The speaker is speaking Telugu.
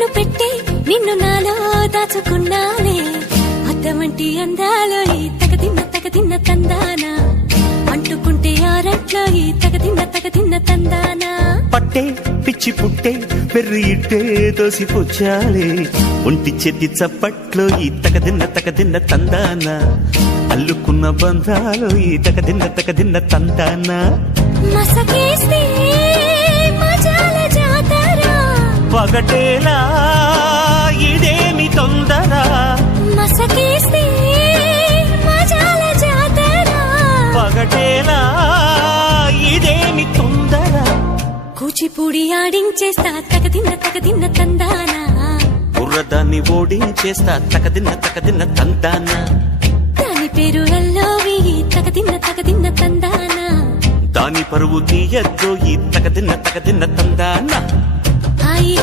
కన్ను పెట్టే నిన్ను నాలో దాచుకున్నానే అద్దమంటి అందాలో ఈ తగదిన్న తందానా అంటుకుంటే ఆరట్లో ఈ తగదిన్న తందానా పట్టే పిచ్చి పుట్టే పెర్రి ఇట్టే దోసిపుచ్చాలే ఒంటి చేతి చప్పట్లో ఈ తగదిన్న తందానా అల్లుకున్న బంధాలు ఈ తగదిన్న తందానా మసకేస్తే మజాల జాతర పగటేలా ఇదేమి తొందర మసకేస్తే మజాల జాతర పగటేలా ఇదేమి తొందర కూచిపూడి ఆడించేస్తా తగదిన్న తందానా బుర్రదాన్ని ఓడించేస్తా తగదిన్న తందానా దాని పేరు ఎల్లోవి తగదిన్న తందానా దాని పరువు తీయద్దు ఈ తగదిన్న తందానా